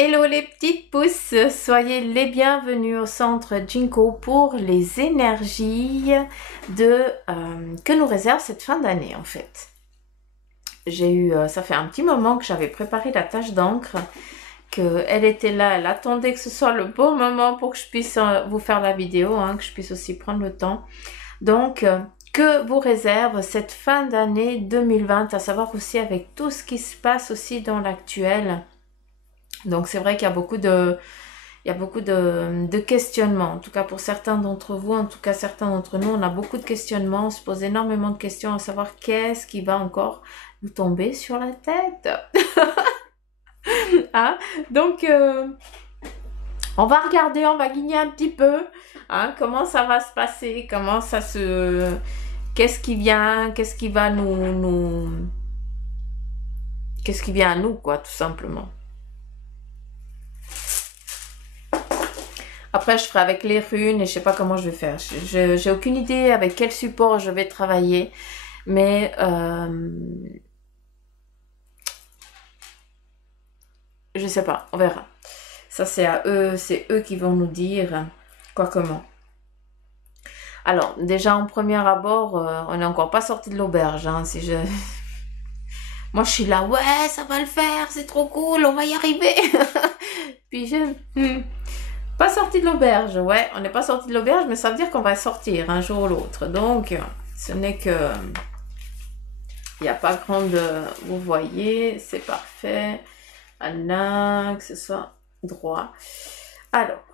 Hello les petites pousses, soyez les bienvenus au centre Jinko pour les énergies que nous réserve cette fin d'année en fait. Ça fait un petit moment que j'avais préparé la tâche d'encre, qu'elle était là, elle attendait que ce soit le bon moment pour que je puisse vous faire la vidéo, que je puisse aussi prendre le temps. Donc, que vous réserve cette fin d'année 2020, à savoir aussi avec tout ce qui se passe aussi dans l'actuel. Donc c'est vrai qu'il y a beaucoup de questionnements, en tout cas pour certains d'entre vous, en tout cas certains d'entre nous, on a beaucoup de questionnements, on se pose énormément de questions à savoir qu'est-ce qui va encore nous tomber sur la tête. Donc on va regarder, on va guigner un petit peu, comment ça va se passer, qu'est-ce qui vient, qu'est-ce qui va qu'est-ce qui vient à nous quoi, tout simplement. Après, je ferai avec les runes et je sais pas comment je vais faire. J'ai aucune idée avec quel support je vais travailler. Mais je sais pas, on verra. Ça, c'est à eux, c'est eux qui vont nous dire quoi, comment. Alors, déjà en premier abord, on n'est encore pas sorti de l'auberge. Moi, je suis là, ouais, ça va le faire, c'est trop cool, on va y arriver. Puis pas sorti de l'auberge, ouais, on n'est pas sorti de l'auberge, mais ça veut dire qu'on va sortir un jour ou l'autre. Donc, ce n'est que... Il n'y a pas grande... Vous voyez, c'est parfait. Anna, que ce soit droit. Alors.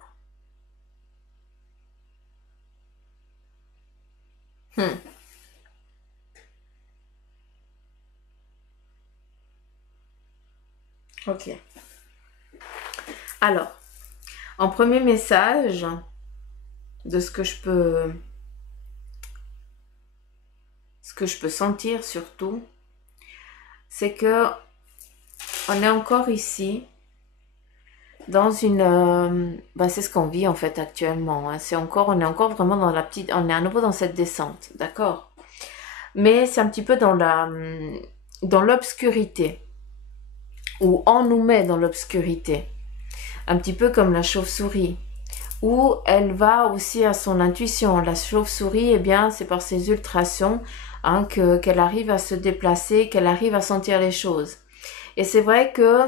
Ok. Alors, en premier message de ce que je peux sentir surtout, c'est que on est encore ici dans une c'est ce qu'on vit en fait actuellement, on est encore vraiment dans on est à nouveau dans cette descente, d'accord, mais c'est un petit peu dans l'obscurité, où on nous met dans l'obscurité, un petit peu comme la chauve-souris, où elle va aussi à son intuition. La chauve-souris, eh bien, c'est par ses ultrasons qu'elle arrive à se déplacer, qu'elle arrive à sentir les choses. Et c'est vrai que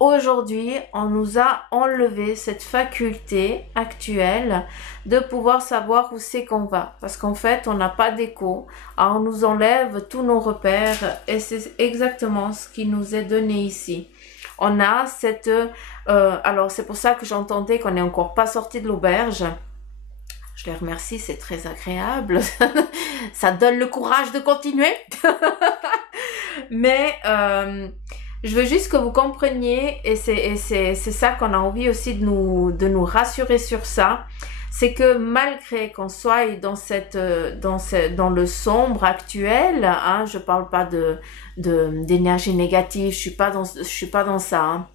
aujourd'hui, on nous a enlevé cette faculté actuelle de pouvoir savoir où c'est qu'on va. Parce qu'en fait, on n'a pas d'écho. On nous enlève tous nos repères et c'est exactement ce qui nous est donné ici. On a cette... alors, c'est pour ça que j'entendais qu'on n'est encore pas sorti de l'auberge. Je les remercie, c'est très agréable. Ça donne le courage de continuer. Mais je veux juste que vous compreniez, et c'est ça qu'on a envie aussi de nous rassurer sur ça, c'est que malgré qu'on soit dans le sombre actuel, je parle pas d'énergie négative, je suis pas dans ça,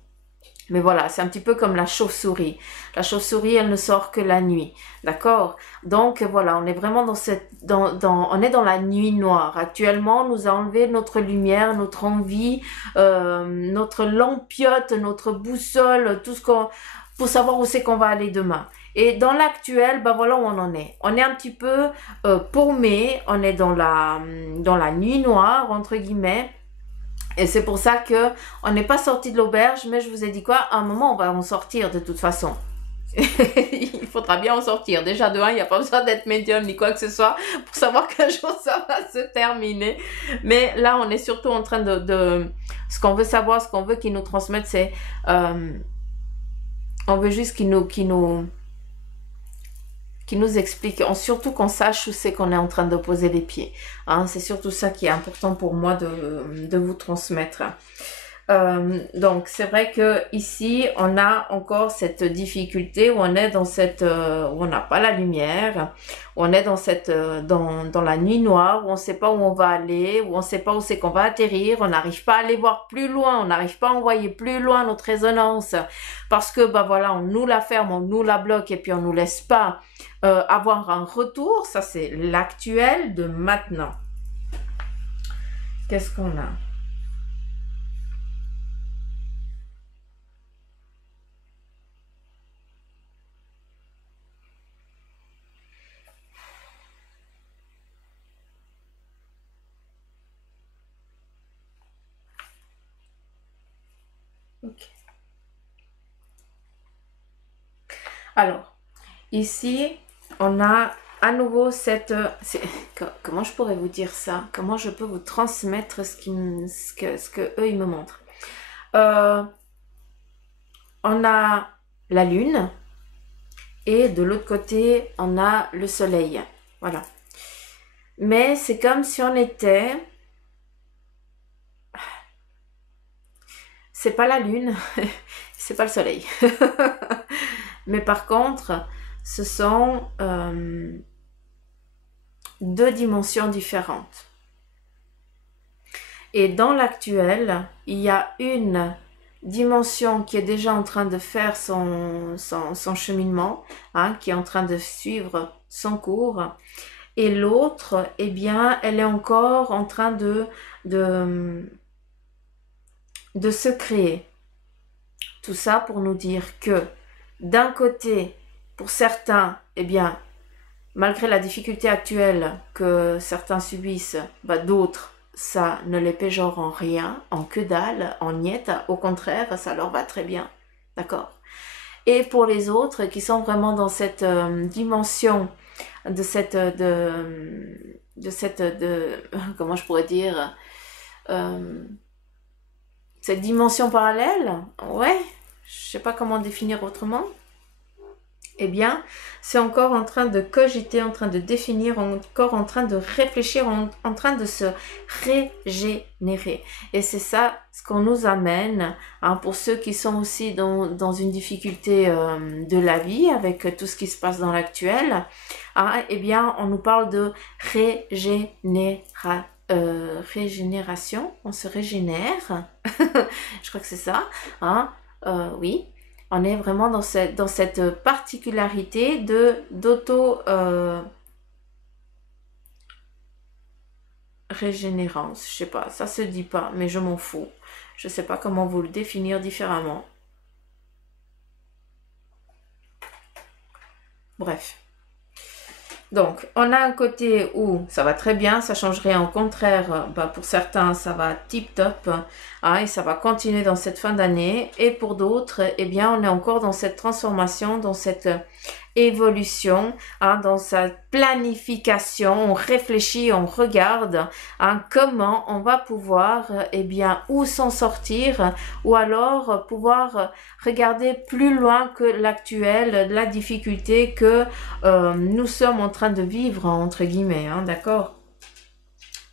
mais voilà, c'est un petit peu comme la chauve-souris. La chauve-souris, elle ne sort que la nuit, d'accord? Donc voilà, on est vraiment on est dans la nuit noire. Actuellement, on nous a enlevé notre lumière, notre envie, notre lampiote, notre boussole, tout ce pour savoir où c'est qu'on va aller demain. Et dans l'actuel, voilà où on en est. On est un petit peu paumé, on est dans la nuit noire, entre guillemets. Et c'est pour ça que on n'est pas sorti de l'auberge, mais je vous ai dit quoi, à un moment on va en sortir de toute façon. Il faudra bien en sortir. Déjà de un, il n'y a pas besoin d'être médium ni quoi que ce soit pour savoir qu'un jour ça va se terminer. Mais là, on est surtout en train ce qu'on veut savoir, ce qu'on veut qu'ils nous transmettent, c'est on veut juste qu'ils nous explique, surtout qu'on sache où c'est qu'on est en train de poser les pieds. C'est surtout ça qui est important pour moi de vous transmettre. Donc c'est vrai que ici on a encore cette difficulté où on est dans où on n'a pas la lumière, où on est dans la nuit noire, où on ne sait pas où on va aller, où on ne sait pas où c'est qu'on va atterrir, on n'arrive pas à aller voir plus loin, on n'arrive pas à envoyer plus loin notre résonance parce que voilà, on nous la ferme, on nous la bloque et puis on nous laisse pas avoir un retour. Ça c'est l'actuel de maintenant. Qu'est-ce qu'on a? Ok. Alors, ici, on a à nouveau cette... comment je pourrais vous dire ça? Comment je peux vous transmettre ce que eux, ils me montrent? On a la lune et de l'autre côté, on a le soleil. Voilà. Mais c'est comme si on était... C'est pas la lune, c'est pas le soleil. Mais par contre, ce sont deux dimensions différentes. Et dans l'actuel, il y a une dimension qui est déjà en train de faire son cheminement, hein, qui est en train de suivre son cours. Et l'autre, eh bien, elle est encore en train de se créer. Tout ça pour nous dire que d'un côté, pour certains, eh bien, malgré la difficulté actuelle que certains subissent, bah, d'autres, ça ne les péjore en rien, en que dalle, en niette. Au contraire, ça leur va très bien. D'accord? Et pour les autres qui sont vraiment dans cette dimension de cette comment je pourrais dire, cette dimension parallèle, ouais, je sais pas comment définir autrement. Eh bien, c'est encore en train de cogiter, en train de définir, encore en train de réfléchir, en train de se régénérer. Et c'est ça ce qu'on nous amène, hein, pour ceux qui sont aussi dans une difficulté de la vie, avec tout ce qui se passe dans l'actuel. Hein, eh bien, on nous parle de régénération, on se régénère, je crois que c'est ça, hein, oui. On est vraiment dans cette particularité régénérance. Je sais pas, ça se dit pas, mais je m'en fous. Je sais pas comment vous le définir différemment. Bref. Donc, on a un côté où ça va très bien, ça changerait en contraire, bah, pour certains, ça va tip top, hein, et ça va continuer dans cette fin d'année. Et pour d'autres, eh bien, on est encore dans cette transformation, dans cette évolution, hein, dans sa planification. On réfléchit, on regarde, hein, comment on va pouvoir, eh bien, où s'en sortir, ou alors pouvoir regarder plus loin que l'actuel, la difficulté que nous sommes en train de vivre, entre guillemets, hein, d'accord?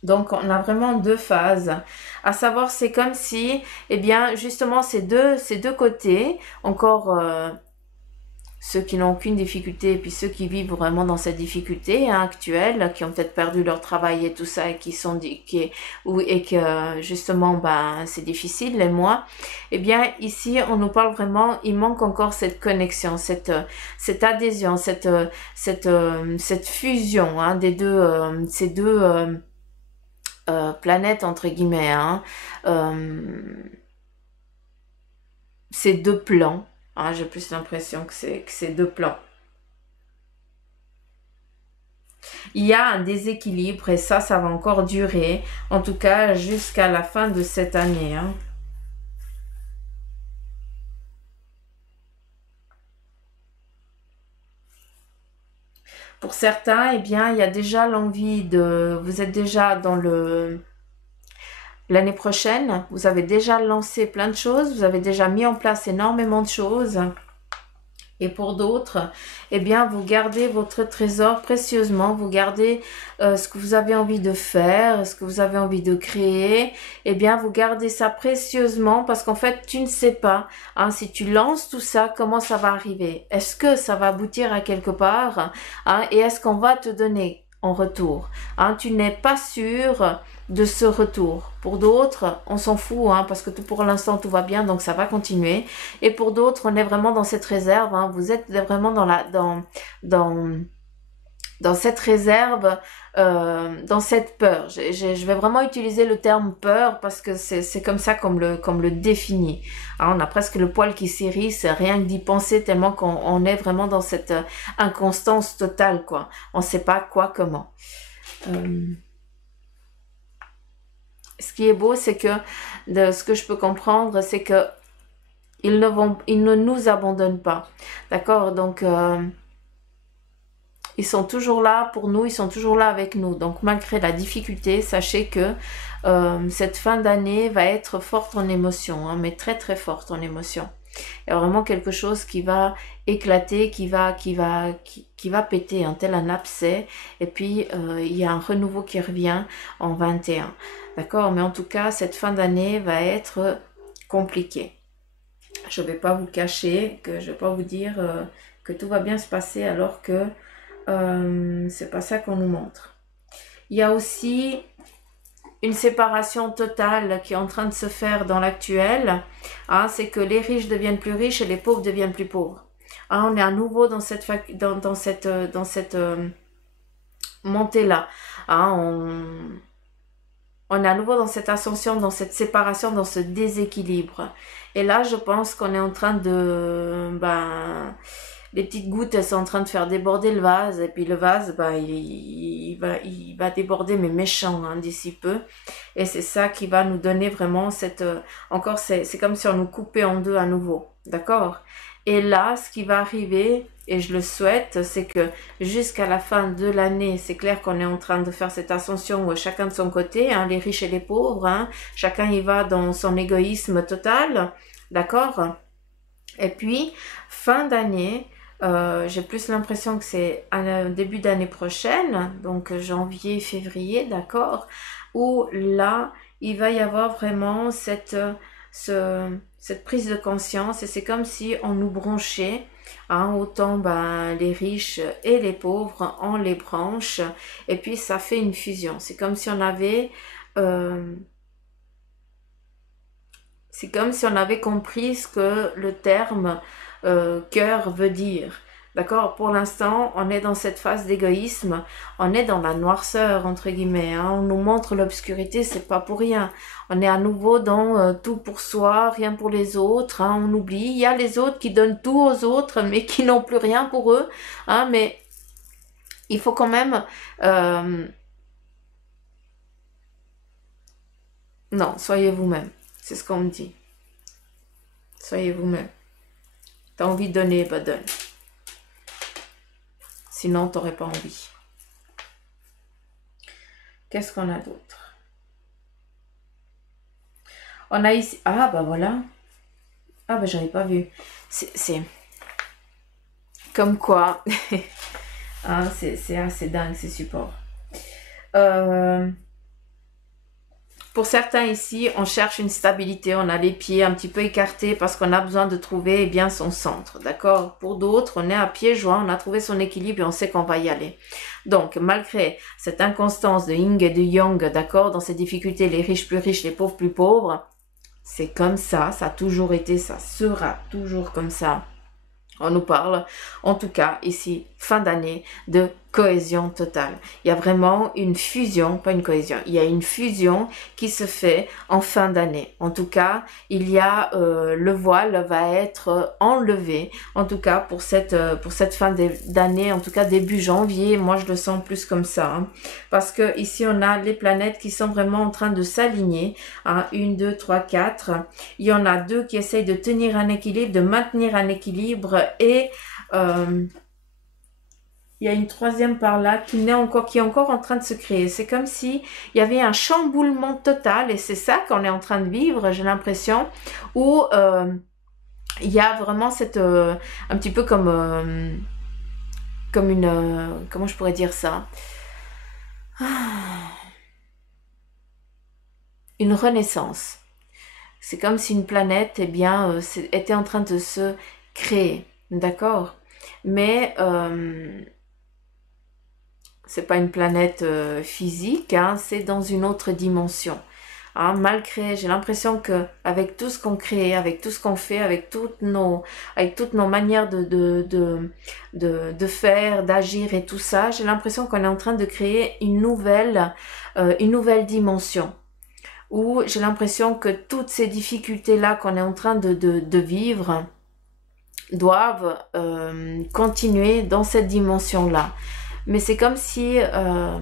Donc, on a vraiment deux phases. À savoir, c'est comme si, eh bien, justement, ces deux côtés, encore ceux qui n'ont aucune difficulté, et puis ceux qui vivent vraiment dans cette difficulté, hein, actuelle, qui ont peut-être perdu leur travail et tout ça, et et que justement, ben, c'est difficile, les mois. Eh bien, ici, on nous parle vraiment, il manque encore cette connexion, cette adhésion, cette fusion, hein, ces deux planètes, entre guillemets, hein, ces deux plans. Ah, j'ai plus l'impression que c'est deux plans. Il y a un déséquilibre et ça va encore durer, en tout cas jusqu'à la fin de cette année, hein. Pour certains, eh bien, il y a déjà l'envie vous êtes déjà dans l'année prochaine, vous avez déjà lancé plein de choses, vous avez déjà mis en place énormément de choses. Et pour d'autres, eh bien, vous gardez votre trésor précieusement, vous gardez ce que vous avez envie de faire, ce que vous avez envie de créer, eh bien, vous gardez ça précieusement parce qu'en fait, tu ne sais pas, hein, si tu lances tout ça, comment ça va arriver. Est-ce que ça va aboutir à quelque part, hein, et est-ce qu'on va te donner en retour, hein, tu n'es pas sûr de ce retour. Pour d'autres, on s'en fout, hein, parce que pour l'instant tout va bien, donc ça va continuer. Et pour d'autres, on est vraiment dans cette réserve, hein, vous êtes vraiment dans cette réserve, dans cette peur. Je vais vraiment utiliser le terme peur parce que c'est comme ça comme le définit. Alors, on a presque le poil qui s'érisse, rien que d'y penser tellement qu'on est vraiment dans cette inconstance totale, quoi. On sait pas quoi, comment. Ce qui est beau, c'est que, de ce que je peux comprendre, c'est que Ils ne nous abandonnent pas. D'accord? Donc, ils sont toujours là pour nous, ils sont toujours là avec nous. Donc, malgré la difficulté, sachez que cette fin d'année va être forte en émotion, hein, mais très très forte en émotion. Il y a vraiment quelque chose qui va éclater, qui va péter, hein, tel un abcès. Et puis, il y a un renouveau qui revient en 21. D'accord? Mais en tout cas, cette fin d'année va être compliquée. Je ne vais pas vous cacher, que je ne vais pas vous dire que tout va bien se passer alors que c'est pas ça qu'on nous montre. Il y a aussi une séparation totale qui est en train de se faire dans l'actuel. Hein, c'est que les riches deviennent plus riches et les pauvres deviennent plus pauvres. Hein, on est à nouveau dans cette montée-là. Hein, on est à nouveau dans cette ascension, dans cette séparation, dans ce déséquilibre. Et là, je pense qu'on est en train de... les petites gouttes, elles sont en train de faire déborder le vase. Et puis le vase, il va déborder, mais méchant, hein, d'ici peu. Et c'est ça qui va nous donner vraiment cette... encore, c'est comme si on nous coupait en deux à nouveau. D'accord? Et là, ce qui va arriver, et je le souhaite, c'est que jusqu'à la fin de l'année, c'est clair qu'on est en train de faire cette ascension chacun de son côté, hein, les riches et les pauvres, hein, chacun y va dans son égoïsme total, d'accord? Et puis, fin d'année, j'ai plus l'impression que c'est un début d'année prochaine, donc janvier, février, d'accord, où là, il va y avoir vraiment cette prise de conscience, et c'est comme si on nous branchait, hein, autant les riches et les pauvres, on les branche, et puis ça fait une fusion. C'est comme si on avait compris ce que le terme cœur veut dire. D'accord? Pour l'instant, on est dans cette phase d'égoïsme, on est dans la noirceur, entre guillemets, hein. On nous montre l'obscurité, c'est pas pour rien. On est à nouveau dans tout pour soi, rien pour les autres, hein. On oublie, il y a les autres qui donnent tout aux autres, mais qui n'ont plus rien pour eux, hein. Mais il faut quand même... non, soyez vous-même, c'est ce qu'on me dit. Soyez vous-même. T'as envie de donner, donne. Sinon, t'aurais pas envie. Qu'est-ce qu'on a d'autre? On a ici... Ah, voilà. Ah, j'avais pas vu. C'est... Comme quoi... hein, c'est assez dingue, ces supports. Pour certains ici, on cherche une stabilité, on a les pieds un petit peu écartés parce qu'on a besoin de trouver bien son centre, d'accord? Pour d'autres, on est à pieds joints, on a trouvé son équilibre et on sait qu'on va y aller. Donc, malgré cette inconstance de yin et de yang, d'accord, dans ces difficultés, les riches plus riches, les pauvres plus pauvres, c'est comme ça a toujours été, ça sera toujours comme ça. On nous parle, en tout cas ici, fin d'année, de cohésion totale. Il y a vraiment une fusion, pas une cohésion, il y a une fusion qui se fait en fin d'année. En tout cas, il y a le voile va être enlevé, en tout cas pour cette fin d'année, en tout cas début janvier, moi je le sens plus comme ça. Hein, parce que ici on a les planètes qui sont vraiment en train de s'aligner. Hein, 1, 2, 3, 4. Il y en a 2 qui essayent de tenir un équilibre, de maintenir un équilibre et... il y a une troisième par là qui est encore en train de se créer. C'est comme si il y avait un chamboulement total et c'est ça qu'on est en train de vivre, j'ai l'impression, où il y a vraiment cette... un petit peu comme une... comment je pourrais dire ça? Une renaissance. C'est comme si une planète, était en train de se créer. D'accord? Mais... c'est pas une planète physique, hein, c'est dans une autre dimension. Hein, malgré, j'ai l'impression que avec tout ce qu'on crée, avec tout ce qu'on fait, avec toutes nos manières de faire, d'agir et tout ça, j'ai l'impression qu'on est en train de créer une nouvelle dimension. Où j'ai l'impression que toutes ces difficultés-là qu'on est en train de vivre doivent continuer dans cette dimension-là. mais c'est comme si, là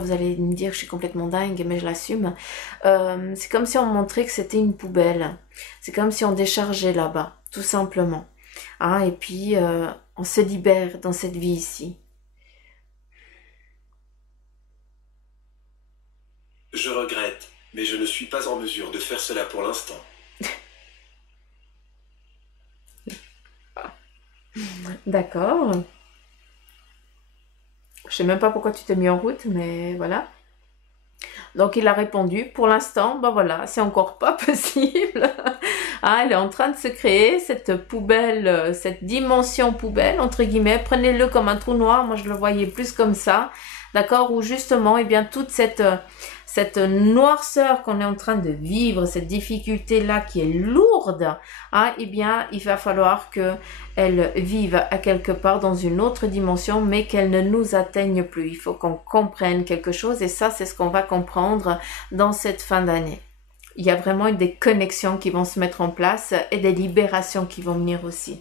vous allez me dire que je suis complètement dingue, mais je l'assume, c'est comme si on montrait que c'était une poubelle, c'est comme si on déchargeait là-bas, tout simplement, hein, et puis on se libère dans cette vie ici. Je regrette, mais je ne suis pas en mesure de faire cela pour l'instant. D'accord. Je sais même pas pourquoi tu t'es mis en route, mais voilà. Donc il a répondu, pour l'instant, ben voilà, c'est encore pas possible. Ah, elle est en train de se créer cette poubelle, cette dimension poubelle, entre guillemets. Prenez-le comme un trou noir, moi je le voyais plus comme ça, d'accord, où justement, eh bien, toute cette noirceur qu'on est en train de vivre, cette difficulté-là qui est lourde, ah, eh bien, il va falloir que elle vive à quelque part dans une autre dimension, mais qu'elle ne nous atteigne plus. Il faut qu'on comprenne quelque chose, et ça, c'est ce qu'on va comprendre dans cette fin d'année. Il y a vraiment des connexions qui vont se mettre en place et des libérations qui vont venir aussi.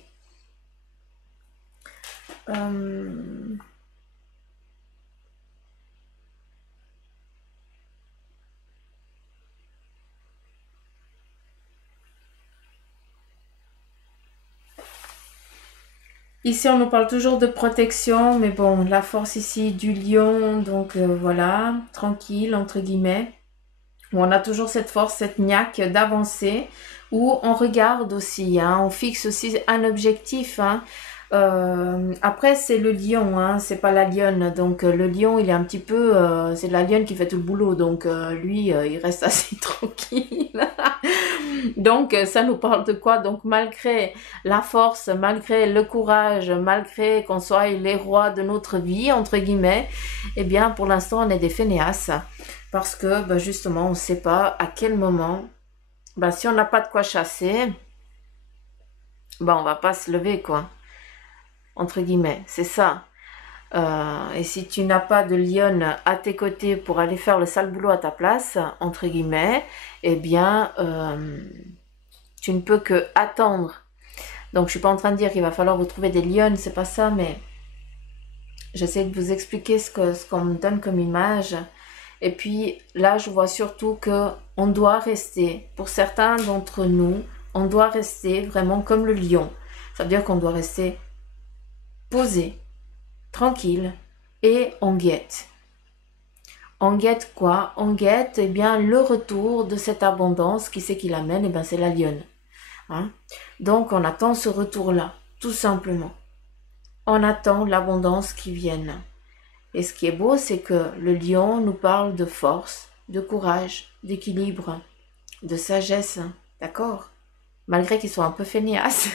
Ici, on nous parle toujours de protection, mais bon, la force ici du lion, donc voilà, tranquille, entre guillemets. On a toujours cette force, cette niaque d'avancer, où on regarde aussi, hein, on fixe aussi un objectif. Hein. Après, c'est le lion, hein, c'est pas la lionne. Donc le lion, il est un petit peu, c'est la lionne qui fait tout le boulot. Donc lui, il reste assez tranquille. Donc ça nous parle de quoi? Donc malgré la force, malgré le courage, malgré qu'on soit les rois de notre vie, entre guillemets, eh bien pour l'instant, on est des fainéasses. Parce que ben, justement, on ne sait pas à quel moment, ben, si on n'a pas de quoi chasser, ben, on va pas se lever, quoi. Entre guillemets, c'est ça. Et si tu n'as pas de lionne à tes côtés pour aller faire le sale boulot à ta place, entre guillemets, eh bien, tu ne peux que attendre. Donc, je suis pas en train de dire qu'il va falloir vous trouver des lionnes, c'est pas ça, mais j'essaie de vous expliquer ce qu'on me donne comme image. Et puis là, je vois surtout que on doit rester, pour certains d'entre nous, on doit rester vraiment comme le lion. Ça veut dire qu'on doit rester posé, tranquille, et on guette. On guette quoi? On guette eh bien, le retour de cette abondance. Qui c'est qui l'amène? Eh bien, c'est la lionne. Hein? Donc, on attend ce retour-là, tout simplement. On attend l'abondance qui vienne. Et ce qui est beau, c'est que le lion nous parle de force, de courage, d'équilibre, de sagesse, d'accord? Malgré qu'ils soient un peu fainéasses.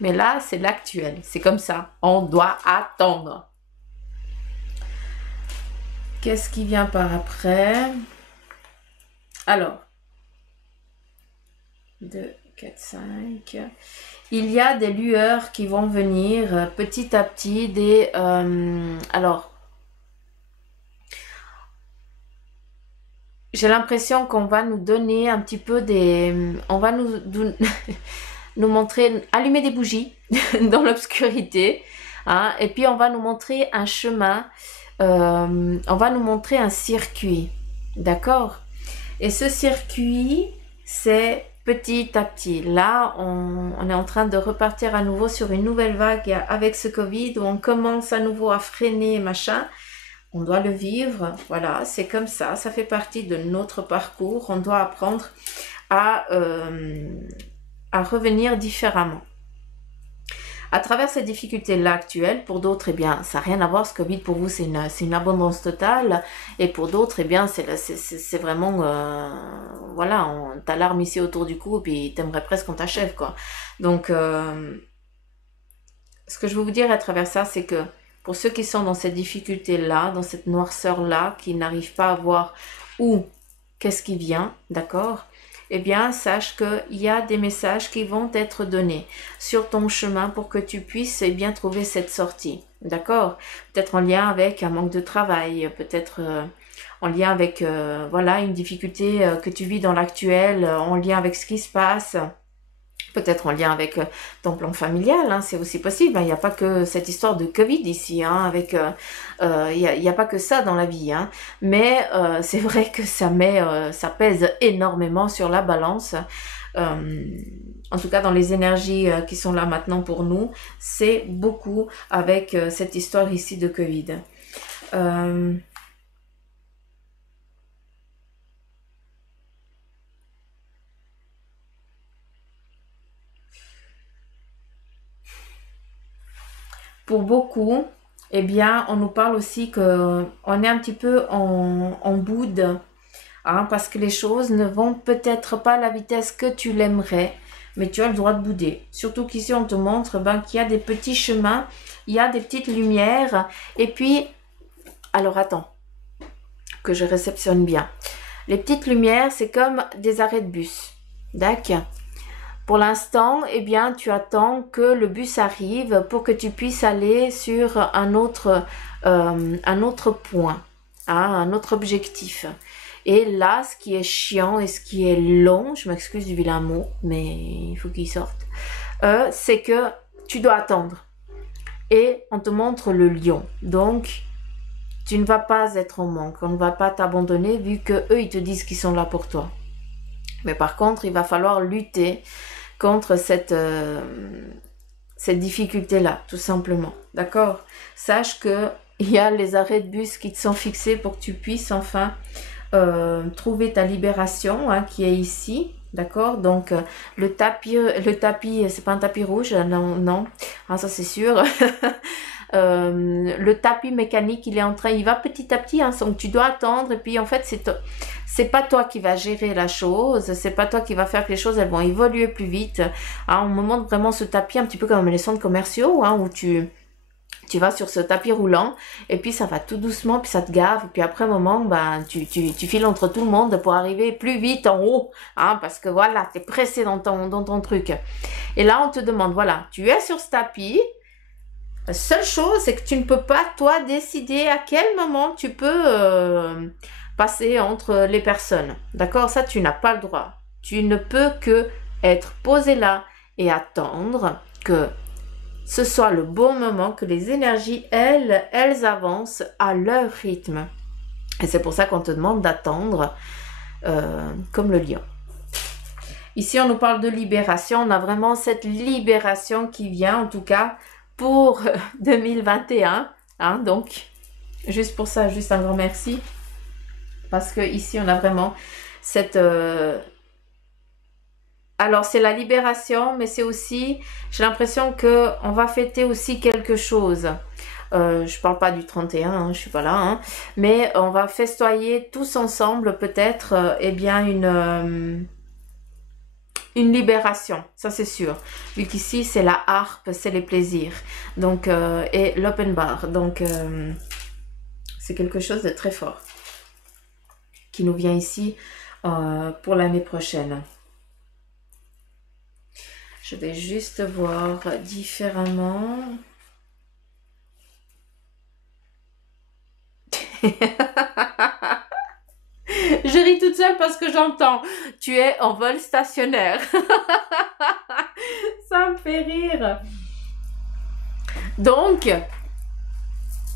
Mais là, c'est l'actuel. C'est comme ça. On doit attendre. Qu'est-ce qui vient par après? Alors, 2, 4, 5... Il y a des lueurs qui vont venir petit à petit. Alors, j'ai l'impression qu'on va nous donner un petit peu on va nous montrer, allumer des bougies dans l'obscurité, hein, et puis on va nous montrer un chemin, on va nous montrer un circuit, d'accord? Et ce circuit, c'est petit à petit. Là, on est en train de repartir à nouveau sur une nouvelle vague avec ce Covid, où on commence à nouveau à freiner, machin. On doit le vivre, voilà, c'est comme ça fait partie de notre parcours. On doit apprendre à revenir différemment. À travers ces difficultés-là actuelles, pour d'autres, eh bien, ça n'a rien à voir. Ce Covid, pour vous, c'est une abondance totale. Et pour d'autres, eh bien, c'est vraiment, voilà, t'as l'arme ici autour du cou, et puis t'aimerais presque qu'on t'achève, quoi. Donc, ce que je veux vous dire à travers ça, c'est que pour ceux qui sont dans cette difficulté-là, dans cette noirceur-là, qui n'arrivent pas à voir où, qu'est-ce qui vient, d'accord? Eh bien, sache qu'il y a des messages qui vont être donnés sur ton chemin pour que tu puisses eh bien trouver cette sortie, d'accord? Peut-être en lien avec un manque de travail, peut-être en lien avec voilà une difficulté que tu vis dans l'actuel, en lien avec ce qui se passe. Peut-être en lien avec ton plan familial, hein, c'est aussi possible. Il n'y a pas que cette histoire de Covid ici, hein, avec il y a pas que ça dans la vie, hein. Mais c'est vrai que ça pèse énormément sur la balance. En tout cas, dans les énergies qui sont là maintenant pour nous, c'est beaucoup avec cette histoire ici de Covid. Pour beaucoup, eh bien, on nous parle aussi que on est un petit peu en boude, hein, parce que les choses ne vont peut-être pas à la vitesse que tu l'aimerais, mais tu as le droit de bouder. Surtout qu'ici, on te montre qu'il y a des petits chemins, il y a des petites lumières, et puis, alors attends, que je réceptionne bien. Les petites lumières, c'est comme des arrêts de bus, d'accord? Pour l'instant, eh bien, tu attends que le bus arrive pour que tu puisses aller sur un autre point, hein, un autre objectif. Et là, ce qui est chiant et ce qui est long, je m'excuse du vilain mot, mais il faut qu'il sorte, c'est que tu dois attendre. Et on te montre le lion. Donc, tu ne vas pas être en manque, on ne va pas t'abandonner vu que eux, ils te disent qu'ils sont là pour toi. Mais par contre, il va falloir lutter contre cette difficulté-là, tout simplement. D'accord? Sache que il y a les arrêts de bus qui te sont fixés pour que tu puisses enfin trouver ta libération, hein, qui est ici. D'accord? Donc, le tapis, c'est pas un tapis rouge, non. Ah, ça c'est sûr. Le tapis mécanique, il va petit à petit, hein, donc tu dois attendre, et puis en fait, c'est pas toi qui va gérer la chose, c'est pas toi qui va faire que les choses, elles vont évoluer plus vite. Hein, on me montre vraiment ce tapis un petit peu comme les centres commerciaux, hein, où tu vas sur ce tapis roulant, et puis ça va tout doucement, puis ça te gave, et puis après un moment, tu files entre tout le monde pour arriver plus vite en haut, hein, parce que voilà, t'es pressé dans ton truc. Et là, on te demande, voilà, tu es sur ce tapis. La seule chose, c'est que tu ne peux pas, toi, décider à quel moment tu peux passer entre les personnes. D'accord? Ça, tu n'as pas le droit. Tu ne peux que être posé là et attendre que ce soit le bon moment, que les énergies, elles avancent à leur rythme. Et c'est pour ça qu'on te demande d'attendre comme le lion. Ici, on nous parle de libération. On a vraiment cette libération qui vient, en tout cas, pour 2021, hein, donc juste pour ça, juste un grand merci, parce que ici on a vraiment cette alors c'est la libération, mais c'est aussi, j'ai l'impression que on va fêter aussi quelque chose. Je parle pas du 31, hein, je suis pas là, hein, mais on va festoyer tous ensemble peut-être eh bien une libération, ça c'est sûr, vu qu'ici c'est la harpe, c'est les plaisirs, donc et l'open bar, donc c'est quelque chose de très fort qui nous vient ici pour l'année prochaine. Je vais juste voir différemment. Je ris toute seule parce que j'entends. Tu es en vol stationnaire. Ça me fait rire. Donc,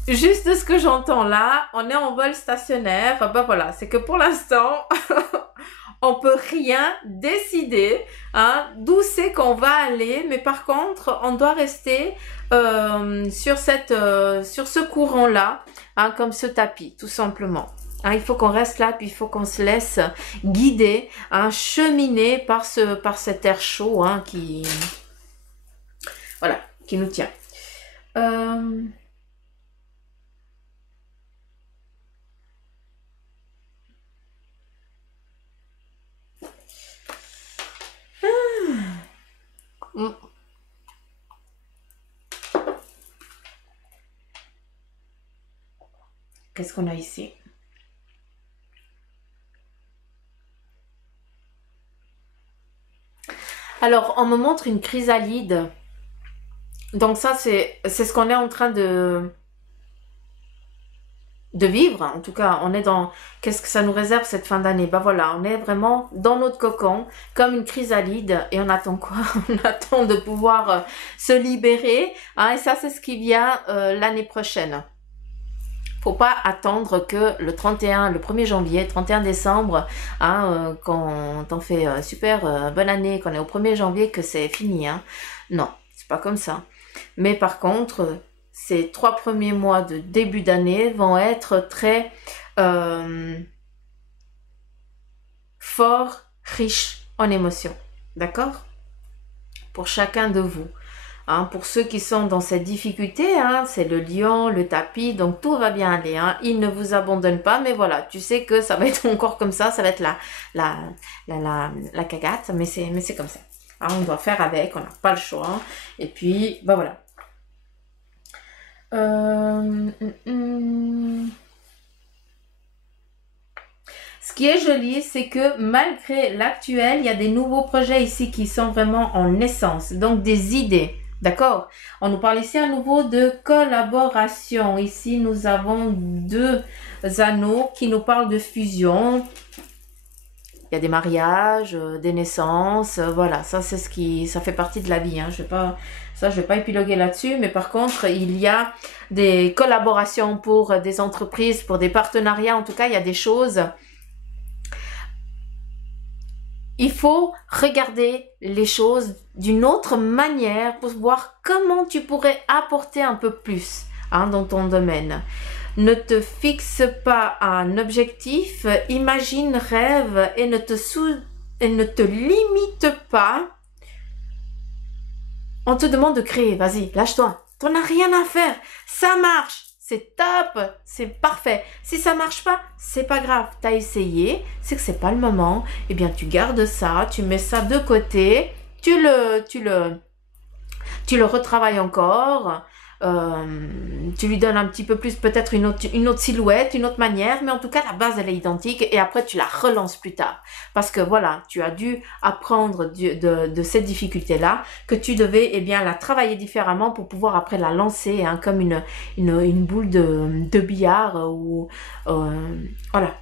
juste de ce que j'entends là, on est en vol stationnaire. Ben voilà, c'est que pour l'instant, on peut rien décider, hein, d'où c'est qu'on va aller. Mais par contre, on doit rester sur ce courant-là, hein, comme ce tapis, tout simplement. Hein, il faut qu'on reste là, puis il faut qu'on se laisse guider, hein, cheminer par cet air chaud, hein, qui nous tient. Qu'est-ce qu'on a ici? Alors, on me montre une chrysalide. Donc ça, c'est ce qu'on est en train de de vivre. En tout cas, on est dans... Qu'est-ce que ça nous réserve cette fin d'année? Ben voilà, on est vraiment dans notre cocon, comme une chrysalide, et on attend quoi? On attend de pouvoir se libérer, hein, et ça, c'est ce qui vient l'année prochaine. Faut pas attendre que le 1er janvier, 31 décembre, hein, quand on fait super bonne année, qu'on est au 1er janvier, que c'est fini, hein. Non, c'est pas comme ça. Mais par contre, ces 3 premiers mois de début d'année vont être très forts, riches en émotions. D'accord? Pour chacun de vous. Hein, pour ceux qui sont dans cette difficulté, hein, c'est le lion, le tapis, donc tout va bien aller. Hein. Il ne vous abandonne pas, mais voilà, tu sais que ça va être encore comme ça va être la cagate, mais c'est comme ça. Hein, on doit faire avec, on n'a pas le choix. Hein. Et puis, bah voilà. Ce qui est joli, c'est que malgré l'actuel, il y a des nouveaux projets ici qui sont vraiment en naissance, donc des idées. D'accord? On nous parle ici à nouveau de collaboration. Ici, nous avons 2 anneaux qui nous parlent de fusion. Il y a des mariages, des naissances, voilà. Ça, c'est ce qui, ça fait partie de la vie. Hein. Je vais pas épiloguer là-dessus. Mais par contre, il y a des collaborations pour des entreprises, pour des partenariats. En tout cas, il y a des choses. Il faut regarder les choses d'une autre manière pour voir comment tu pourrais apporter un peu plus, hein, dans ton domaine. Ne te fixe pas un objectif, imagine, rêve et ne te limite pas. On te demande de créer, vas-y, lâche-toi. T'en as rien à faire, ça marche. C'est top, c'est parfait. Si ça marche pas, c'est pas grave. T'as essayé, c'est que c'est pas le moment. Eh bien, tu gardes ça, tu mets ça de côté, tu le retravailles encore. Tu lui donnes un petit peu plus, peut-être une autre silhouette, une autre manière, mais en tout cas la base elle est identique et après tu la relances plus tard parce que voilà, tu as dû apprendre de cette difficulté là que tu devais la travailler différemment pour pouvoir après la lancer, hein, comme une boule de billard ou voilà,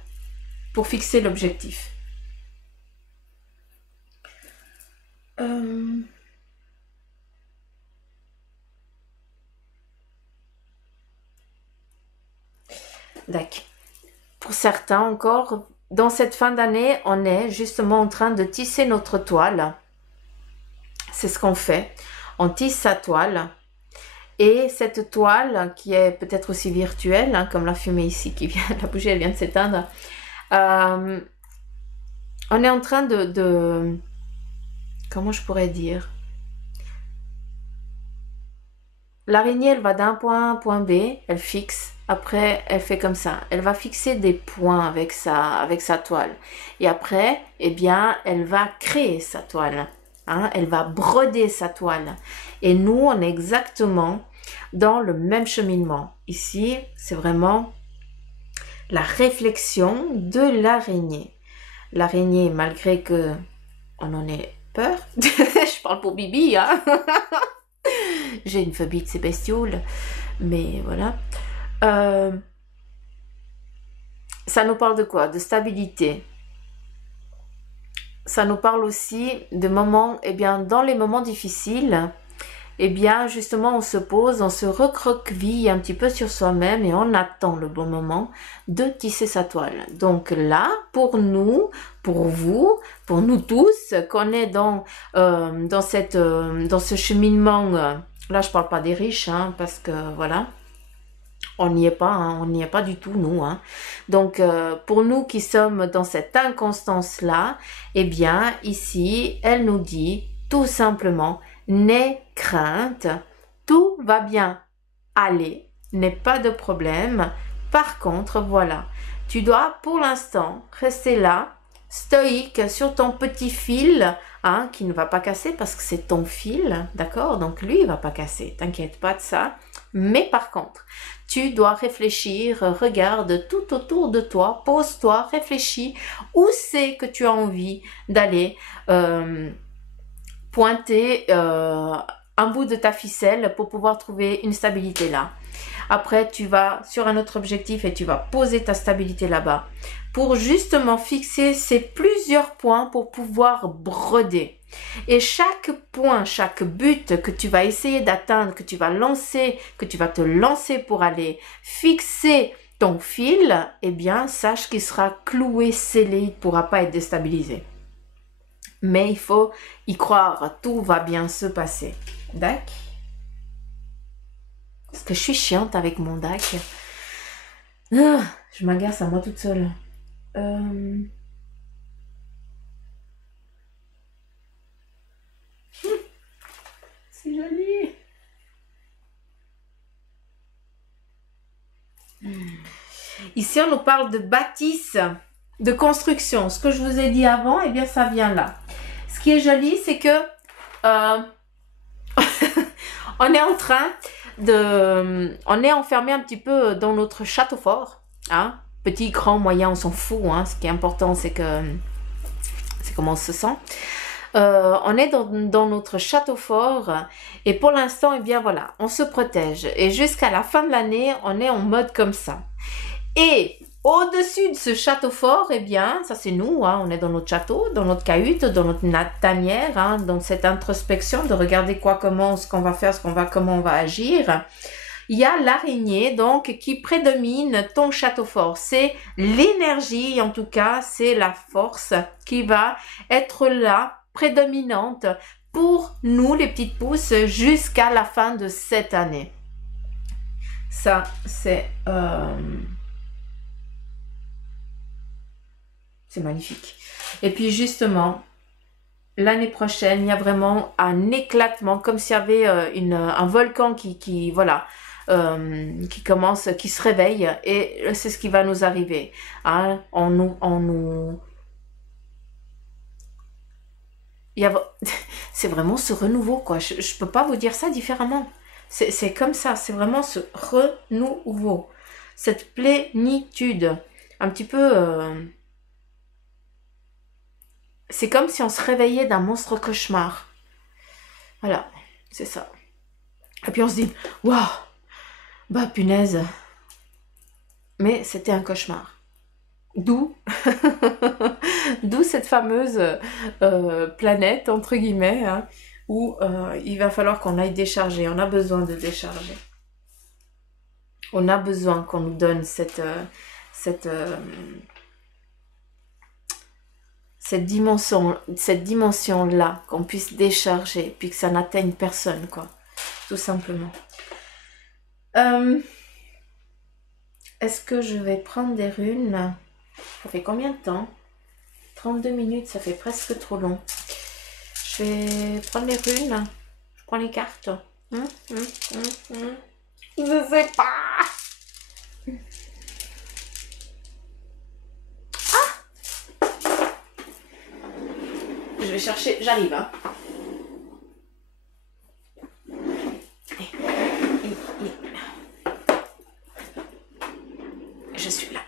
pour fixer l'objectif. D'accord. Pour certains encore, dans cette fin d'année, on est justement en train de tisser notre toile. C'est ce qu'on fait. On tisse sa toile. Et cette toile, qui est peut-être aussi virtuelle, hein, comme la fumée ici, qui vient, la bougie elle vient de s'éteindre, on est en train de comment je pourrais dire? L'araignée, elle va d'un point A à un point B, elle fixe. Après, elle fait comme ça. Elle va fixer des points avec sa toile. Et après, elle va créer sa toile. Hein? Elle va broder sa toile. Et nous, on est exactement dans le même cheminement. Ici, c'est vraiment la réflexion de l'araignée. L'araignée, malgré que on en ait peur, je parle pour Bibi, hein. J'ai une phobie de ces bestioles, mais voilà. Ça nous parle de quoi? De stabilité. Ça nous parle aussi de moments, dans les moments difficiles, justement, on se pose, on se recroqueville un petit peu sur soi-même et on attend le bon moment de tisser sa toile. Donc là, pour nous, pour vous, pour nous tous, qu'on est dans ce cheminement, là je parle pas des riches, hein, parce que voilà, on n'y est pas, hein, on n'y est pas du tout nous. Hein. Donc pour nous qui sommes dans cette inconstance-là, ici, elle nous dit tout simplement, n'aie crainte, tout va bien aller, n'est pas de problème. Par contre, voilà, tu dois pour l'instant rester là, stoïque sur ton petit fil, hein, qui ne va pas casser parce que c'est ton fil, d'accord? Donc lui, il va pas casser, t'inquiète pas de ça. Mais par contre, tu dois réfléchir, regarde tout autour de toi, pose-toi, réfléchis, où c'est que tu as envie d'aller pointer un bout de ta ficelle pour pouvoir trouver une stabilité là. Après, tu vas sur un autre objectif et tu vas poser ta stabilité là-bas pour justement fixer ces plusieurs points pour pouvoir broder. Et chaque point, chaque but que tu vas essayer d'atteindre, que tu vas te lancer pour aller fixer ton fil, eh bien, sache qu'il sera cloué, scellé, il ne pourra pas être déstabilisé. Mais il faut y croire, tout va bien se passer. D'accord? Parce que je suis chiante avec mon DAC. Ah, je m'agace à moi toute seule. C'est joli. Ici, on nous parle de bâtisse, de construction. Ce que je vous ai dit avant, eh bien, ça vient là. Ce qui est joli, c'est que on est en train on est enfermé un petit peu dans notre château fort. Hein? Petit, grand, moyen, on s'en fout. Hein? Ce qui est important, c'est comment on se sent. On est dans notre château fort et pour l'instant, eh bien voilà, on se protège. Et jusqu'à la fin de l'année, on est en mode comme ça. Et au-dessus de ce château fort, eh bien, ça c'est nous, hein, on est dans notre château, dans notre cahute, dans notre tanière, hein, dans cette introspection de regarder comment, ce qu'on va faire, comment on va agir. Il y a l'araignée, donc, qui prédomine ton château fort. C'est l'énergie, en tout cas, c'est la force qui va être là, prédominante pour nous, les petites pousses, jusqu'à la fin de cette année. Ça, c'est magnifique. Et puis justement, l'année prochaine, il y a vraiment un éclatement, comme s'il y avait un volcan qui voilà, qui commence, qui se réveille, et c'est ce qui va nous arriver. Hein? C'est vraiment ce renouveau, quoi. Je peux pas vous dire ça différemment. C'est comme ça, c'est vraiment ce renouveau, cette plénitude, un petit peu. C'est comme si on se réveillait d'un monstre cauchemar. Voilà, c'est ça. Et puis on se dit, waouh, bah punaise. Mais c'était un cauchemar. D'où cette fameuse planète, entre guillemets, hein, où il va falloir qu'on aille décharger. On a besoin de décharger. On a besoin qu'on nous donne cette dimension-là, qu'on puisse décharger, puis que ça n'atteigne personne, quoi. Tout simplement. Est-ce que je vais prendre des runes? Ça fait combien de temps? 32 minutes, ça fait presque trop long. Je vais prendre les runes. Je prends les cartes. Je sais pas. Je vais chercher, j'arrive. Hein. Je suis là.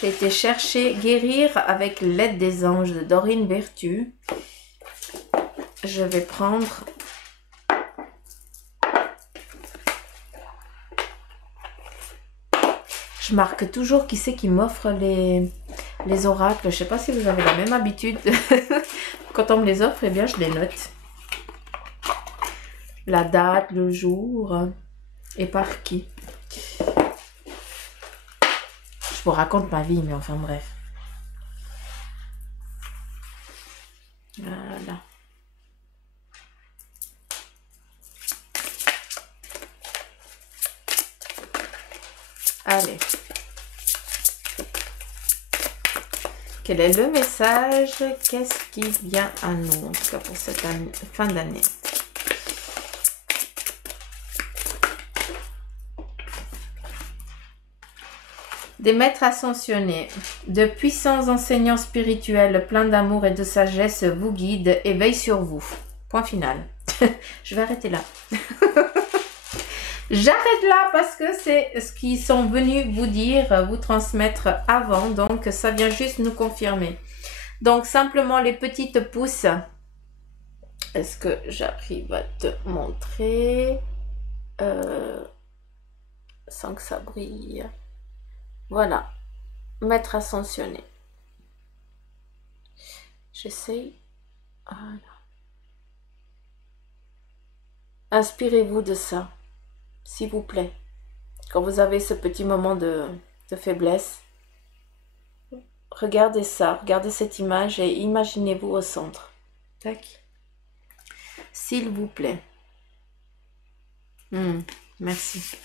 J'ai été chercher Guérir avec l'aide des anges de Dorine Vertu. Je vais prendre je marque toujours qui c'est qui m'offre les oracles. Je ne sais pas si vous avez la même habitude. Quand on me les offre, eh bien, je les note. La date, le jour et par qui. Je vous raconte ma vie, mais enfin bref. Voilà. Allez. Quel est le message? Qu'est-ce qui vient à nous, en tout cas pour cette fin d'année? Des maîtres ascensionnés, de puissants enseignants spirituels pleins d'amour et de sagesse vous guident et veillent sur vous. Point final. Je vais arrêter là. J'arrête là parce que c'est ce qu'ils sont venus vous dire, vous transmettre avant. Donc, ça vient juste nous confirmer. Donc, simplement les petites pousses. Est-ce que j'arrive à te montrer? sans que ça brille. Voilà, mettre ascensionné. J'essaye. Voilà. Inspirez-vous de ça, s'il vous plaît. Quand vous avez ce petit moment de faiblesse, regardez ça, regardez cette image et imaginez-vous au centre. Tac. S'il vous plaît. Merci.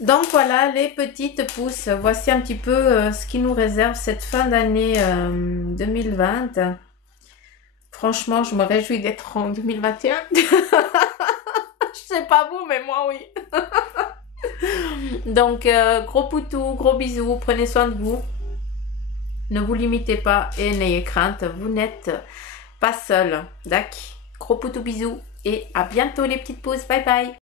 Donc voilà les petites pousses. Voici un petit peu ce qui nous réserve cette fin d'année 2020. Franchement, je me réjouis d'être en 2021. Je sais pas vous, mais moi oui. Donc gros poutous, gros bisous, prenez soin de vous. Ne vous limitez pas et n'ayez crainte, vous n'êtes pas seul. D'accord. Gros poutous, bisous et à bientôt les petites pousses. Bye bye.